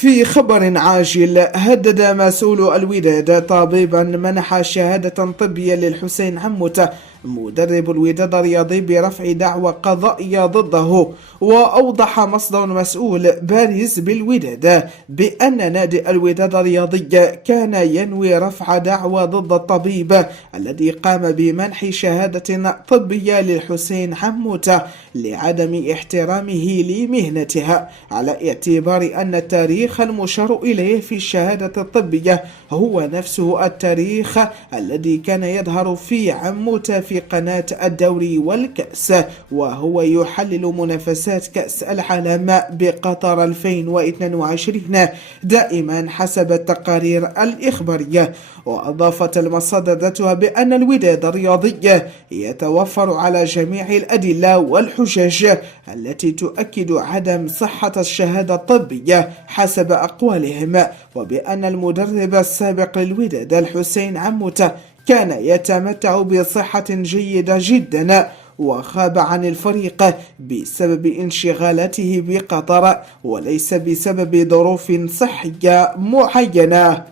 في خبر عاجل، هدد مسؤول الوداد طبيبا منح شهادة طبية للحسين عموتة مدرب الوداد الرياضي برفع دعوى قضائية ضده. وأوضح مصدر مسؤول بارز بالوداد بأن نادي الوداد الرياضي كان ينوي رفع دعوى ضد الطبيب الذي قام بمنح شهادة طبية للحسين عموتة لعدم احترامه لمهنتها، على اعتبار أن التاريخ المشار إليه في الشهادة الطبية هو نفسه التاريخ الذي كان يظهر في عموتة في قناة الدوري والكأس، وهو يحلل منافسات كأس العالم بقطر 2022 دائما حسب التقارير الإخبارية. وأضافت المصادر ذاتها بأن الوداد الرياضي يتوفر على جميع الأدلة والحجج التي تؤكد عدم صحة الشهادة الطبية حسب أقوالهم، وبأن المدرب السابق للوداد الحسين عموتة كان يتمتع بصحة جيدة جدا وغاب عن الفريق بسبب انشغالاته بقطر وليس بسبب ظروف صحية معينة.